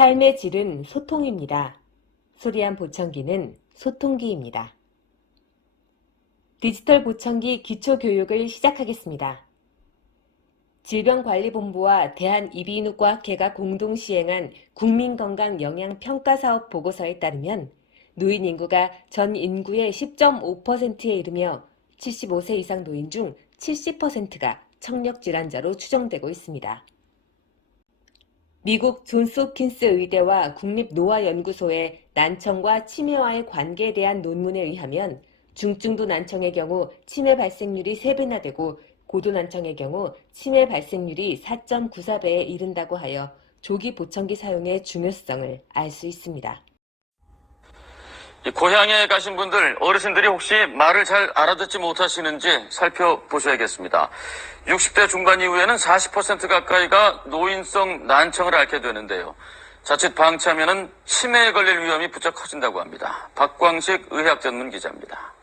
삶의 질은 소통입니다. 소리한 보청기는 소통기입니다. 디지털 보청기 기초교육을 시작하겠습니다. 질병관리본부와 대한이비인후과학회가 공동 시행한 국민건강영양평가사업 보고서에 따르면 노인 인구가 전 인구의 10.5%에 이르며 75세 이상 노인 중 70%가 청력질환자로 추정되고 있습니다. 미국 존스홉킨스 의대와 국립노화연구소의 난청과 치매와의 관계에 대한 논문에 의하면 중증도 난청의 경우 치매 발생률이 3배나 되고 고도 난청의 경우 치매 발생률이 4.94배에 이른다고 하여 조기 보청기 사용의 중요성을 알 수 있습니다. 고향에 가신 분들, 어르신들이 혹시 말을 잘 알아듣지 못하시는지 살펴보셔야겠습니다. 60대 중반 이후에는 40% 가까이가 노인성 난청을 앓게 되는데요. 자칫 방치하면 치매에 걸릴 위험이 부쩍 커진다고 합니다. 박광식 의학 전문 기자입니다.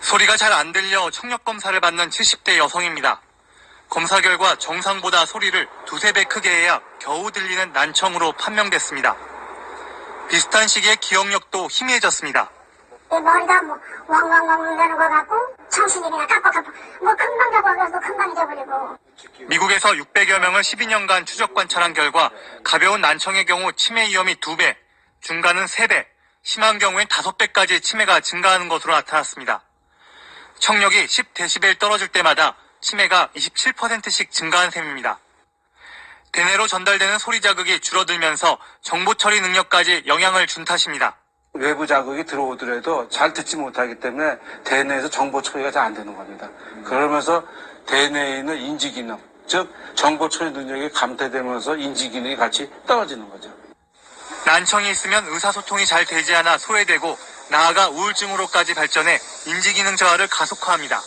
소리가 잘 안 들려 청력 검사를 받는 70대 여성입니다. 검사 결과 정상보다 소리를 2~3배 크게 해야 겨우 들리는 난청으로 판명됐습니다. 비슷한 시기에 기억력도 희미해졌습니다. 머리가 왕왕왕 되는 것 같고 정신이 그냥 깜빡깜빡 금방 잡아가지고 금방 잊어버리고. 미국에서 600여 명을 12년간 추적 관찰한 결과 가벼운 난청의 경우 치매 위험이 2배, 중간은 3배, 심한 경우엔 5배까지 치매가 증가하는 것으로 나타났습니다. 청력이 10dB 떨어질 때마다 치매가 27%씩 증가한 셈입니다. 대뇌로 전달되는 소리 자극이 줄어들면서 정보 처리 능력까지 영향을 준 탓입니다. 외부 자극이 들어오더라도 잘 듣지 못하기 때문에 대뇌에서 정보 처리가 잘 안 되는 겁니다. 그러면서 대뇌에 있는 인지 기능, 즉 정보 처리 능력이 감퇴되면서 인지 기능이 같이 떨어지는 거죠. 난청이 있으면 의사소통이 잘 되지 않아 소외되고 나아가 우울증으로까지 발전해 인지 기능 저하를 가속화합니다.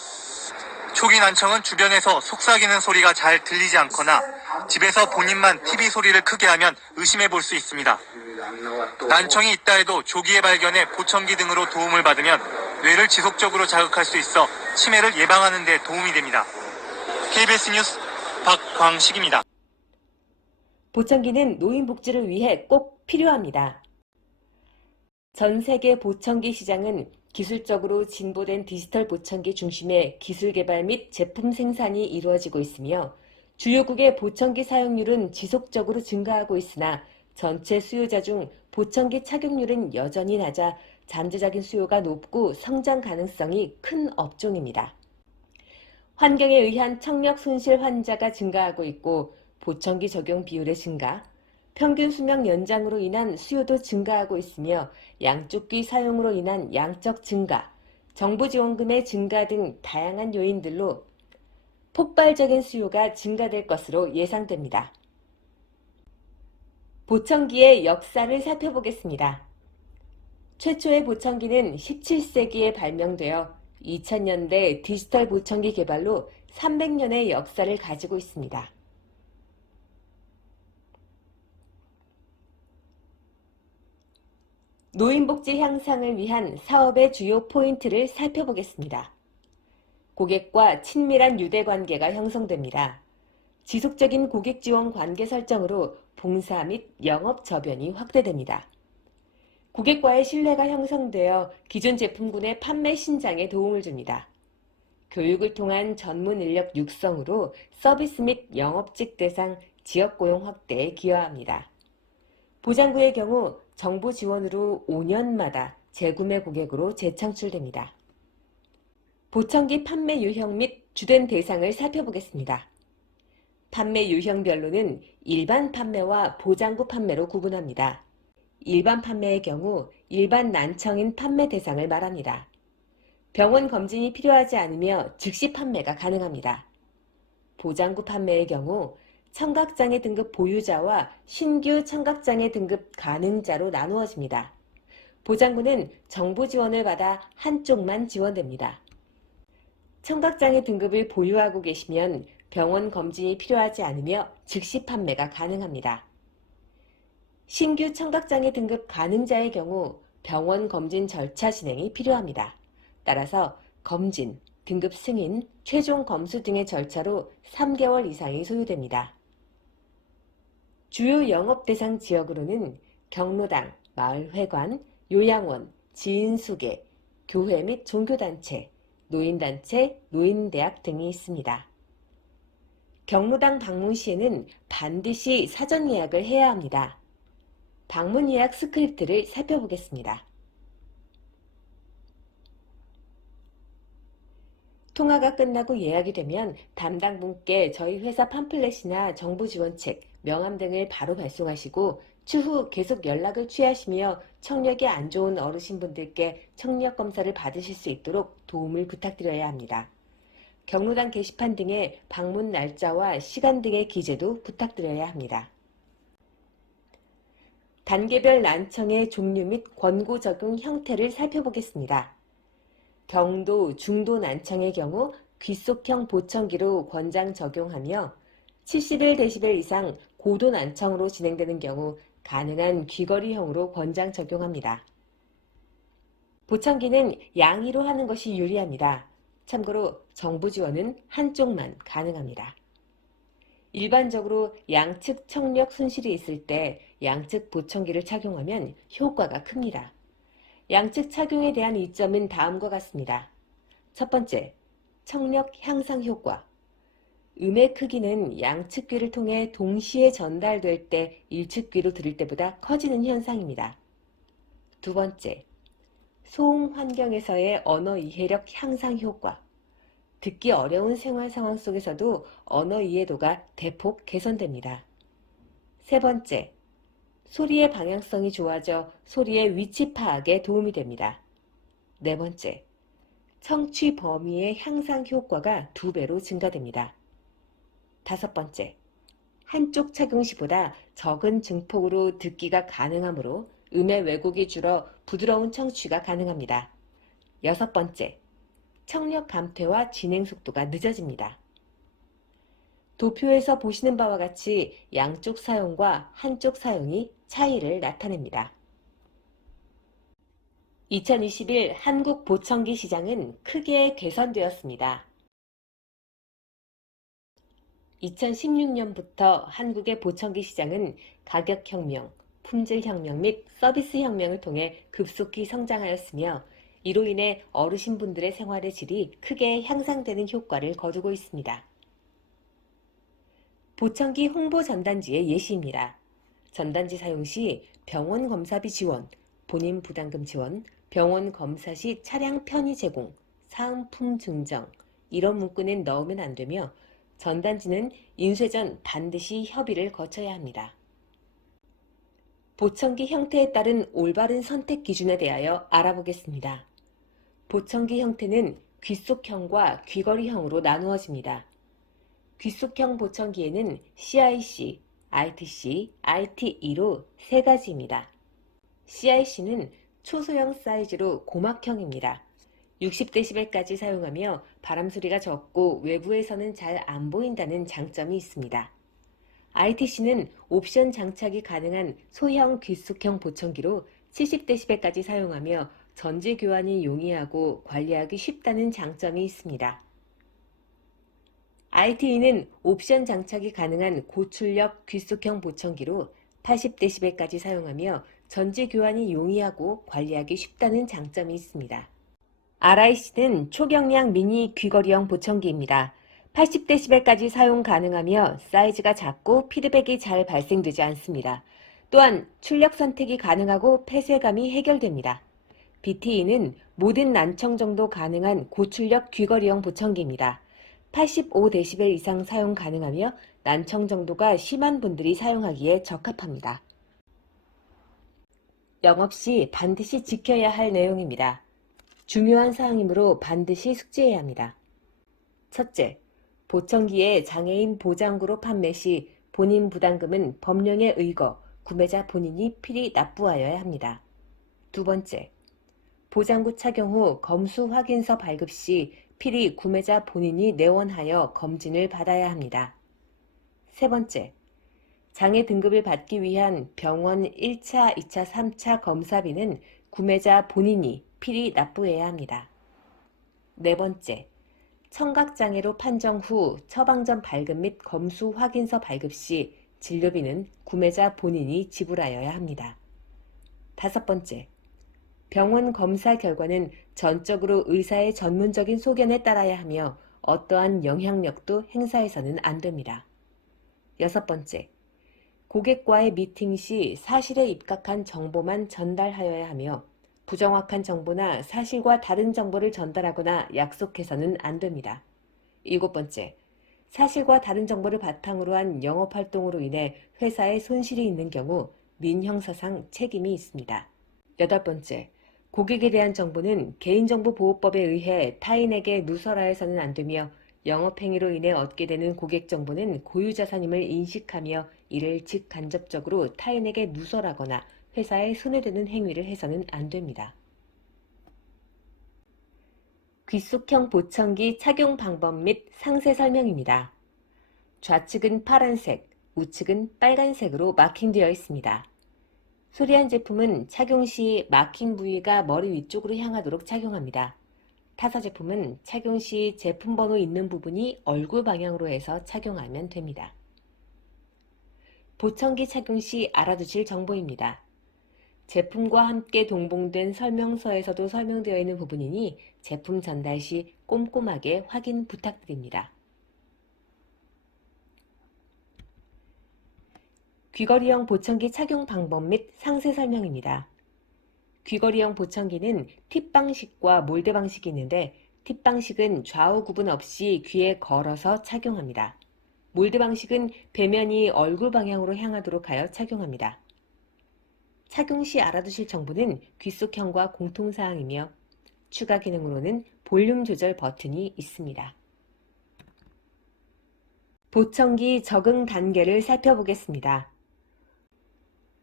초기 난청은 주변에서 속삭이는 소리가 잘 들리지 않거나 집에서 본인만 TV 소리를 크게 하면 의심해 볼 수 있습니다. 난청이 있다 해도 조기에 발견해 보청기 등으로 도움을 받으면 뇌를 지속적으로 자극할 수 있어 치매를 예방하는 데 도움이 됩니다. KBS 뉴스 박광식입니다. 보청기는 노인 복지를 위해 꼭 필요합니다. 전 세계 보청기 시장은 기술적으로 진보된 디지털 보청기 중심의 기술 개발 및 제품 생산이 이루어지고 있으며 주요국의 보청기 사용률은 지속적으로 증가하고 있으나 전체 수요자 중 보청기 착용률은 여전히 낮아 잠재적인 수요가 높고 성장 가능성이 큰 업종입니다. 환경에 의한 청력 손실 환자가 증가하고 있고 보청기 적용 비율의 증가, 평균 수명 연장으로 인한 수요도 증가하고 있으며 양쪽 귀 사용으로 인한 양적 증가, 정부 지원금의 증가 등 다양한 요인들로 폭발적인 수요가 증가될 것으로 예상됩니다. 보청기의 역사를 살펴보겠습니다. 최초의 보청기는 17세기에 발명되어 2000년대 디지털 보청기 개발로 300년의 역사를 가지고 있습니다. 노인복지 향상을 위한 사업의 주요 포인트를 살펴보겠습니다. 고객과 친밀한 유대관계가 형성됩니다. 지속적인 고객 지원 관계 설정으로 봉사 및 영업 저변이 확대됩니다. 고객과의 신뢰가 형성되어 기존 제품군의 판매 신장에 도움을 줍니다. 교육을 통한 전문 인력 육성으로 서비스 및 영업직 대상 지역 고용 확대에 기여합니다. 보장구의 경우 정부 지원으로 5년마다 재구매 고객으로 재창출됩니다. 보청기 판매 유형 및 주된 대상을 살펴보겠습니다. 판매 유형별로는 일반 판매와 보장구 판매로 구분합니다. 일반 판매의 경우 일반 난청인 판매 대상을 말합니다. 병원 검진이 필요하지 않으며 즉시 판매가 가능합니다. 보장구 판매의 경우 청각장애 등급 보유자와 신규 청각장애 등급 가능자로 나누어집니다. 보장구는 정부 지원을 받아 한쪽만 지원됩니다. 청각장애 등급을 보유하고 계시면 병원 검진이 필요하지 않으며 즉시 판매가 가능합니다. 신규 청각장애 등급 가능자의 경우 병원 검진 절차 진행이 필요합니다. 따라서 검진, 등급 승인, 최종 검수 등의 절차로 3개월 이상이 소요됩니다. 주요 영업 대상 지역으로는 경로당, 마을회관, 요양원, 지인수계, 교회 및 종교단체, 노인단체, 노인대학 등이 있습니다. 경로당 방문 시에는 반드시 사전 예약을 해야 합니다. 방문 예약 스크립트를 살펴보겠습니다. 통화가 끝나고 예약이 되면 담당 분께 저희 회사 팜플렛이나 정부 지원책, 명함 등을 바로 발송하시고 추후 계속 연락을 취하시며 청력이 안 좋은 어르신분들께 청력 검사를 받으실 수 있도록 도움을 부탁드려야 합니다. 경로당 게시판 등의 방문 날짜와 시간 등의 기재도 부탁드려야 합니다. 단계별 난청의 종류 및 권고 적용 형태를 살펴보겠습니다. 경도, 중도 난청의 경우 귀속형 보청기로 권장 적용하며 71dB 이상 고도 난청으로 진행되는 경우 가능한 귀걸이형으로 권장 적용합니다. 보청기는 양의로 하는 것이 유리합니다. 참고로 정부 지원은 한쪽만 가능합니다. 일반적으로 양측 청력 손실이 있을 때 양측 보청기를 착용하면 효과가 큽니다. 양측 착용에 대한 이점은 다음과 같습니다. 첫 번째, 청력 향상 효과. 음의 크기는 양측 귀를 통해 동시에 전달될 때 일측 귀로 들을 때보다 커지는 현상입니다. 두 번째, 소음 환경에서의 언어 이해력 향상 효과. 듣기 어려운 생활 상황 속에서도 언어 이해도가 대폭 개선됩니다. 세 번째, 소리의 방향성이 좋아져 소리의 위치 파악에 도움이 됩니다. 네 번째, 청취 범위의 향상 효과가 2배로 증가됩니다. 다섯 번째, 한쪽 착용 시보다 적은 증폭으로 듣기가 가능하므로 음의 왜곡이 줄어 부드러운 청취가 가능합니다. 여섯 번째, 청력 감퇴와 진행 속도가 늦어집니다. 도표에서 보시는 바와 같이 양쪽 사용과 한쪽 사용이 차이를 나타냅니다. 2021 한국 보청기 시장은 크게 개선되었습니다. 2016년부터 한국의 보청기 시장은 가격혁명, 품질혁명 및 서비스혁명을 통해 급속히 성장하였으며 이로 인해 어르신분들의 생활의 질이 크게 향상되는 효과를 거두고 있습니다. 보청기 홍보 전단지의 예시입니다. 전단지 사용 시 병원 검사비 지원, 본인 부담금 지원, 병원 검사 시 차량 편의 제공, 사은품 증정 이런 문구는 넣으면 안 되며 전단지는 인쇄 전 반드시 협의를 거쳐야 합니다. 보청기 형태에 따른 올바른 선택 기준에 대하여 알아보겠습니다. 보청기 형태는 귀속형과 귀걸이형으로 나누어집니다. 귀속형 보청기에는 CIC, ITC, ITE로 세 가지입니다. CIC는 초소형 사이즈로 고막형입니다. 60dB까지 사용하며 바람 소리가 적고 외부에서는 잘 안 보인다는 장점이 있습니다. ITC는 옵션 장착이 가능한 소형 귀속형 보청기로 70dB까지 사용하며 전지 교환이 용이하고 관리하기 쉽다는 장점이 있습니다. ITE는 옵션 장착이 가능한 고출력 귀속형 보청기로 80dB까지 사용하며 전지 교환이 용이하고 관리하기 쉽다는 장점이 있습니다. RIC는 초경량 미니 귀걸이형 보청기입니다. 80dB까지 사용 가능하며 사이즈가 작고 피드백이 잘 발생되지 않습니다. 또한 출력 선택이 가능하고 폐쇄감이 해결됩니다. BTE는 모든 난청 정도 가능한 고출력 귀걸이형 보청기입니다. 85dB 이상 사용 가능하며 난청 정도가 심한 분들이 사용하기에 적합합니다. 영업 시 반드시 지켜야 할 내용입니다. 중요한 사항이므로 반드시 숙지해야 합니다. 첫째, 보청기의 장애인 보장구로 판매 시 본인 부담금은 법령에 의거 구매자 본인이 필히 납부하여야 합니다. 두 번째, 보장구 착용 후 검수 확인서 발급 시 필히 구매자 본인이 내원하여 검진을 받아야 합니다. 세 번째, 장애 등급을 받기 위한 병원 1차, 2차, 3차 검사비는 구매자 본인이 필히 납부해야 합니다. 네 번째, 청각장애로 판정 후 처방전 발급 및 검수 확인서 발급 시 진료비는 구매자 본인이 지불하여야 합니다. 5번째, 병원 검사 결과는 전적으로 의사의 전문적인 소견에 따라야 하며 어떠한 영향력도 행사해서는 안 됩니다. 6번째, 고객과의 미팅 시 사실에 입각한 정보만 전달하여야 하며 부정확한 정보나 사실과 다른 정보를 전달하거나 약속해서는 안 됩니다. 7번째, 사실과 다른 정보를 바탕으로 한 영업활동으로 인해 회사에 손실이 있는 경우 민형사상 책임이 있습니다. 8번째, 고객에 대한 정보는 개인정보보호법에 의해 타인에게 누설하여서는 안 되며 영업행위로 인해 얻게 되는 고객 정보는 고유자산임을 인식하며 이를 직간접적으로 타인에게 누설하거나 회사에 손해되는 행위를 해서는 안 됩니다. 귀속형 보청기 착용 방법 및 상세 설명입니다. 좌측은 파란색, 우측은 빨간색으로 마킹되어 있습니다. 소리한 제품은 착용 시 마킹 부위가 머리 위쪽으로 향하도록 착용합니다. 타사 제품은 착용 시 제품 번호 있는 부분이 얼굴 방향으로 해서 착용하면 됩니다. 보청기 착용 시 알아두실 정보입니다. 제품과 함께 동봉된 설명서에서도 설명되어 있는 부분이니 제품 전달 시 꼼꼼하게 확인 부탁드립니다. 귀걸이형 보청기 착용 방법 및 상세 설명입니다. 귀걸이형 보청기는 팁 방식과 몰드 방식이 있는데 팁 방식은 좌우 구분 없이 귀에 걸어서 착용합니다. 몰드 방식은 배면이 얼굴 방향으로 향하도록 하여 착용합니다. 착용 시 알아두실 정보는 귀속형과 공통사항이며 추가 기능으로는 볼륨 조절 버튼이 있습니다. 보청기 적응 단계를 살펴보겠습니다.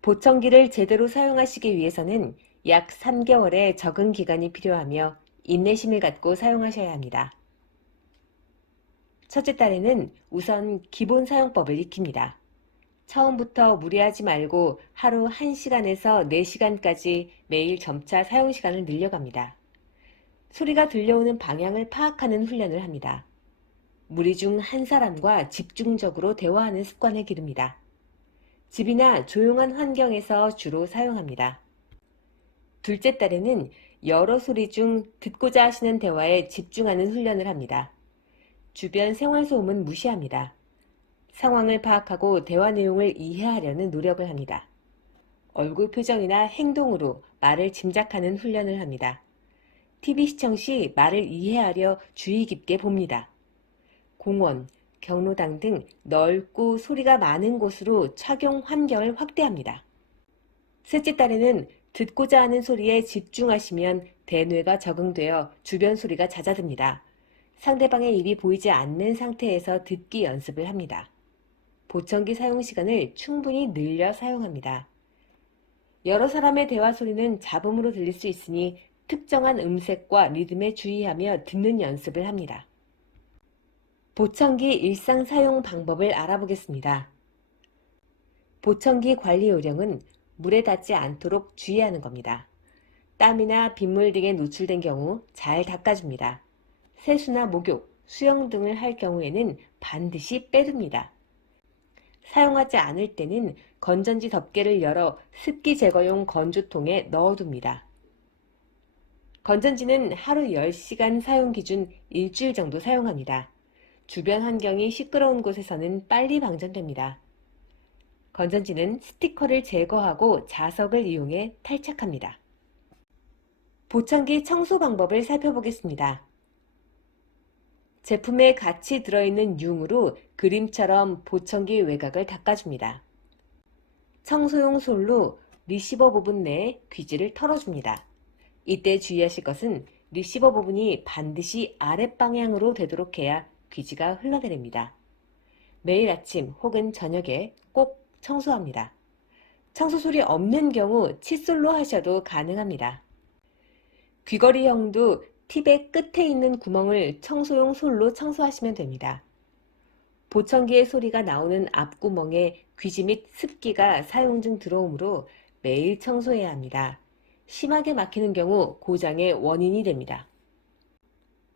보청기를 제대로 사용하시기 위해서는 약 3개월의 적응 기간이 필요하며 인내심을 갖고 사용하셔야 합니다. 첫째 달에는 우선 기본 사용법을 익힙니다. 처음부터 무리하지 말고 하루 1시간에서 4시간까지 매일 점차 사용시간을 늘려갑니다. 소리가 들려오는 방향을 파악하는 훈련을 합니다. 무리 중 한 사람과 집중적으로 대화하는 습관을 기릅니다. 집이나 조용한 환경에서 주로 사용합니다. 둘째 달에는 여러 소리 중 듣고자 하시는 대화에 집중하는 훈련을 합니다. 주변 생활소음은 무시합니다. 상황을 파악하고 대화 내용을 이해하려는 노력을 합니다. 얼굴 표정이나 행동으로 말을 짐작하는 훈련을 합니다. TV 시청 시 말을 이해하려 주의 깊게 봅니다. 공원, 경로당 등 넓고 소리가 많은 곳으로 착용 환경을 확대합니다. 셋째 달에는 듣고자 하는 소리에 집중하시면 대뇌가 적응되어 주변 소리가 잦아듭니다. 상대방의 입이 보이지 않는 상태에서 듣기 연습을 합니다. 보청기 사용 시간을 충분히 늘려 사용합니다. 여러 사람의 대화 소리는 잡음으로 들릴 수 있으니 특정한 음색과 리듬에 주의하며 듣는 연습을 합니다. 보청기 일상 사용 방법을 알아보겠습니다. 보청기 관리 요령은 물에 닿지 않도록 주의하는 겁니다. 땀이나 빗물 등에 노출된 경우 잘 닦아줍니다. 세수나 목욕, 수영 등을 할 경우에는 반드시 빼둡니다. 사용하지 않을 때는 건전지 덮개를 열어 습기 제거용 건조통에 넣어둡니다. 건전지는 하루 10시간 사용 기준 일주일 정도 사용합니다. 주변 환경이 시끄러운 곳에서는 빨리 방전됩니다. 건전지는 스티커를 제거하고 자석을 이용해 탈착합니다. 보청기 청소 방법을 살펴보겠습니다. 제품에 같이 들어있는 융으로 그림처럼 보청기 외곽을 닦아줍니다. 청소용 솔로 리시버 부분 내에 귀지를 털어줍니다. 이때 주의하실 것은 리시버 부분이 반드시 아랫방향으로 되도록 해야 귀지가 흘러내립니다. 매일 아침 혹은 저녁에 꼭 청소합니다. 청소 소리 없는 경우 칫솔로 하셔도 가능합니다. 귀걸이형도 팁의 끝에 있는 구멍을 청소용 솔로 청소하시면 됩니다. 보청기의 소리가 나오는 앞구멍에 귀지 및 습기가 사용 중 들어오므로 매일 청소해야 합니다. 심하게 막히는 경우 고장의 원인이 됩니다.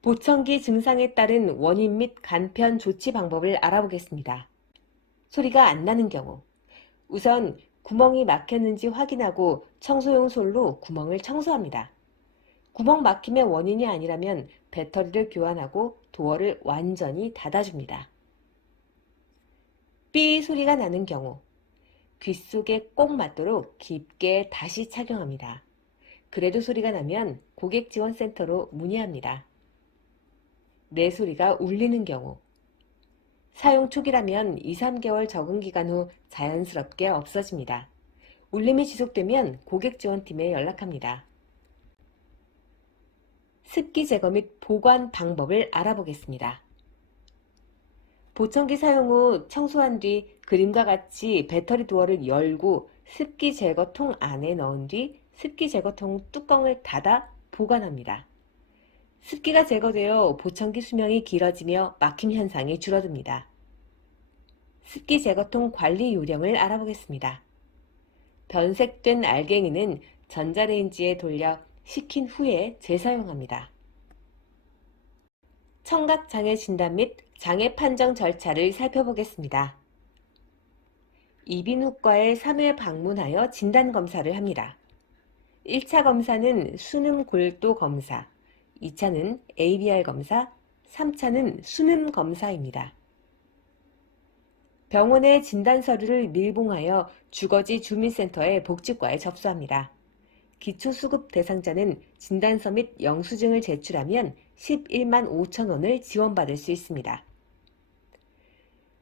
보청기 증상에 따른 원인 및 간편 조치 방법을 알아보겠습니다. 소리가 안 나는 경우, 우선 구멍이 막혔는지 확인하고 청소용 솔로 구멍을 청소합니다. 구멍 막힘의 원인이 아니라면 배터리를 교환하고 도어를 완전히 닫아줍니다. 삐 소리가 나는 경우, 귓속에 꼭 맞도록 깊게 다시 착용합니다. 그래도 소리가 나면 고객지원센터로 문의합니다. 내 소리가 울리는 경우, 사용 초기라면 2, 3개월 적응 기간 후 자연스럽게 없어집니다. 울림이 지속되면 고객지원팀에 연락합니다. 습기 제거 및 보관 방법을 알아보겠습니다. 보청기 사용 후 청소한 뒤 그림과 같이 배터리 도어를 열고 습기 제거통 안에 넣은 뒤 습기 제거통 뚜껑을 닫아 보관합니다. 습기가 제거되어 보청기 수명이 길어지며 막힘 현상이 줄어듭니다. 습기 제거통 관리 요령을 알아보겠습니다. 변색된 알갱이는 전자레인지에 돌려 식힌 후에 재사용합니다. 청각장애 진단 및 장애 판정 절차를 살펴보겠습니다. 이비인후과에 3회 방문하여 진단검사를 합니다. 1차 검사는 수능-골도 검사, 2차는 ABR 검사, 3차는 수능 검사입니다. 병원의 진단서류를 밀봉하여 주거지 주민센터의 복지과에 접수합니다. 기초수급 대상자는 진단서 및 영수증을 제출하면 11만 5천 원을 지원받을 수 있습니다.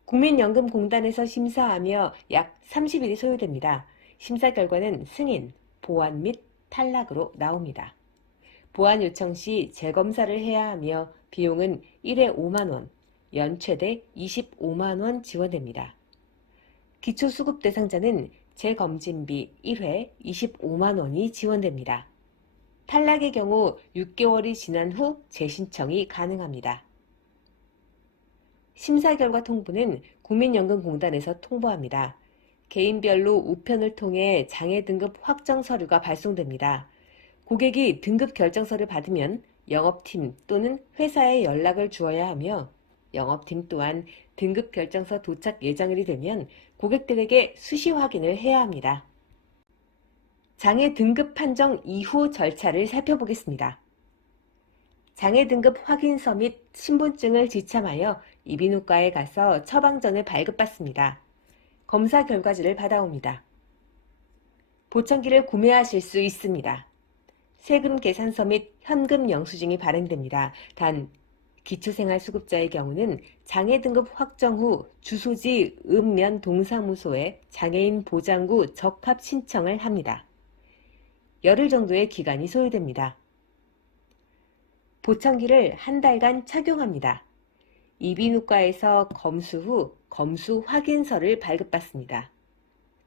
국민연금공단에서 심사하며 약 30일이 소요됩니다. 심사 결과는 승인, 보완 및 탈락으로 나옵니다. 보완 요청 시 재검사를 해야 하며 비용은 1회 5만 원, 연 최대 25만 원 지원됩니다. 기초수급 대상자는 재검진비 1회 25만 원이 지원됩니다. 탈락의 경우 6개월이 지난 후 재신청이 가능합니다. 심사 결과 통보는 국민연금공단에서 통보합니다. 개인별로 우편을 통해 장애 등급 확정 서류가 발송됩니다. 고객이 등급 결정서를 받으면 영업팀 또는 회사에 연락을 주어야 하며 영업팀 또한 등급 결정서 도착 예정일이 되면 고객들에게 수시 확인을 해야 합니다. 장애 등급 판정 이후 절차를 살펴보겠습니다. 장애 등급 확인서 및 신분증을 지참하여 이비인후과에 가서 처방전을 발급받습니다. 검사 결과지를 받아옵니다. 보청기를 구매하실 수 있습니다. 세금 계산서 및 현금 영수증이 발행됩니다. 단 기초생활수급자의 경우는 장애 등급 확정 후 주소지 읍면 동사무소에 장애인 보장구 적합 신청을 합니다. 열흘 정도의 기간이 소요됩니다. 보청기를 한 달간 착용합니다. 이비인후과에서 검수 후 검수 확인서를 발급받습니다.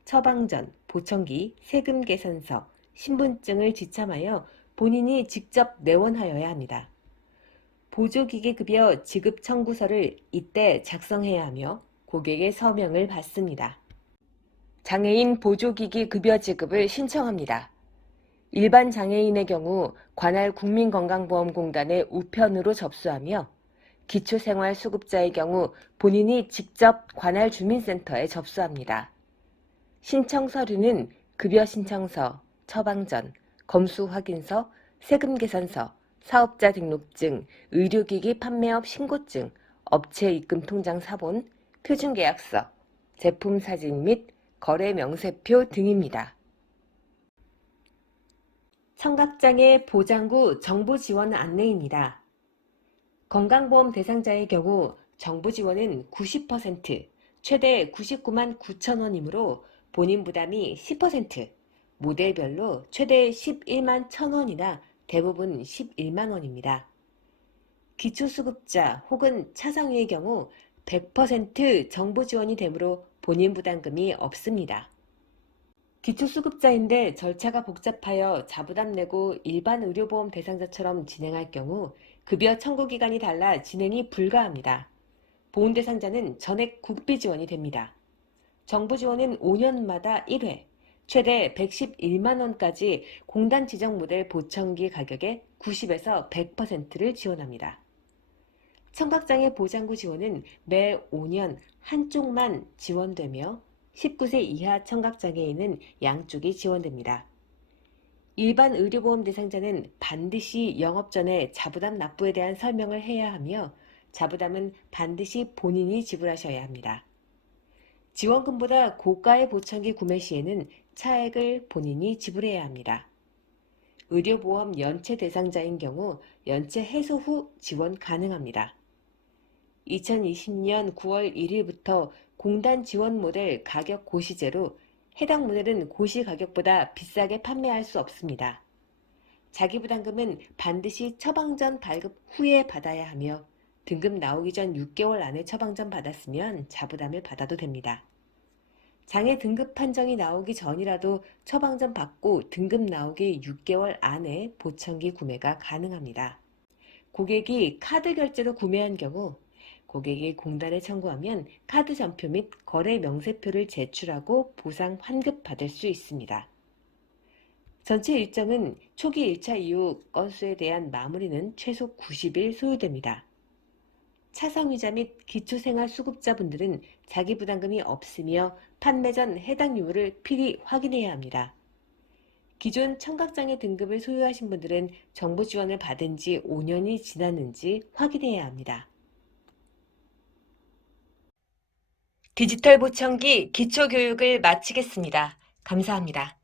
처방전, 보청기, 세금 계산서, 신분증을 지참하여 본인이 직접 내원하여야 합니다. 보조기기급여 지급 청구서를 이때 작성해야 하며 고객의 서명을 받습니다. 장애인 보조기기 급여 지급을 신청합니다. 일반 장애인의 경우 관할 국민건강보험공단에 우편으로 접수하며 기초생활수급자의 경우 본인이 직접 관할 주민센터에 접수합니다. 신청 서류는 급여 신청서, 처방전, 검수 확인서, 세금 계산서, 사업자 등록증, 의료기기 판매업 신고증, 업체 입금 통장 사본, 표준계약서, 제품 사진 및 거래 명세표 등입니다. 청각장애 보장구 정부 지원 안내입니다. 건강보험 대상자의 경우 정부 지원은 90%, 최대 99만 9천 원이므로 본인 부담이 10%, 모델별로 최대 11만 1천 원이나 대부분 11만 원입니다. 기초수급자 혹은 차상위의 경우 100% 정부 지원이 되므로 본인 부담금이 없습니다. 기초수급자인데 절차가 복잡하여 자부담 내고 일반 의료보험 대상자처럼 진행할 경우 급여 청구 기간이 달라 진행이 불가합니다. 보훈 대상자는 전액 국비 지원이 됩니다. 정부 지원은 5년마다 1회, 최대 111만 원까지 공단 지정 모델 보청기 가격의 90에서 100%를 지원합니다. 청각장애 보장구 지원은 매 5년 한쪽만 지원되며 19세 이하 청각장애인은 양쪽이 지원됩니다. 일반 의료보험 대상자는 반드시 영업 전에 자부담 납부에 대한 설명을 해야 하며 자부담은 반드시 본인이 지불하셔야 합니다. 지원금보다 고가의 보청기 구매 시에는 차액을 본인이 지불해야 합니다. 의료보험 연체 대상자인 경우 연체 해소 후 지원 가능합니다. 2020년 9월 1일부터 공단 지원 모델 가격 고시제로 해당 모델은 고시 가격보다 비싸게 판매할 수 없습니다. 자기부담금은 반드시 처방전 발급 후에 받아야 하며 등급 나오기 전 6개월 안에 처방전 받았으면 자부담을 받아도 됩니다. 장애 등급 판정이 나오기 전이라도 처방전 받고 등급 나오기 6개월 안에 보청기 구매가 가능합니다. 고객이 카드 결제로 구매한 경우 고객이 공단에 청구하면 카드 전표 및 거래 명세표를 제출하고 보상 환급받을 수 있습니다. 전체 일정은 초기 1차 이후 건수에 대한 마무리는 최소 90일 소요됩니다. 차성위자 및 기초생활수급자분들은 자기부담금이 없으며 판매 전 해당 유무를 필히 확인해야 합니다. 기존 청각장애 등급을 소유하신 분들은 정부 지원을 받은 지 5년이 지났는지 확인해야 합니다. 디지털 보청기 기초교육을 마치겠습니다. 감사합니다.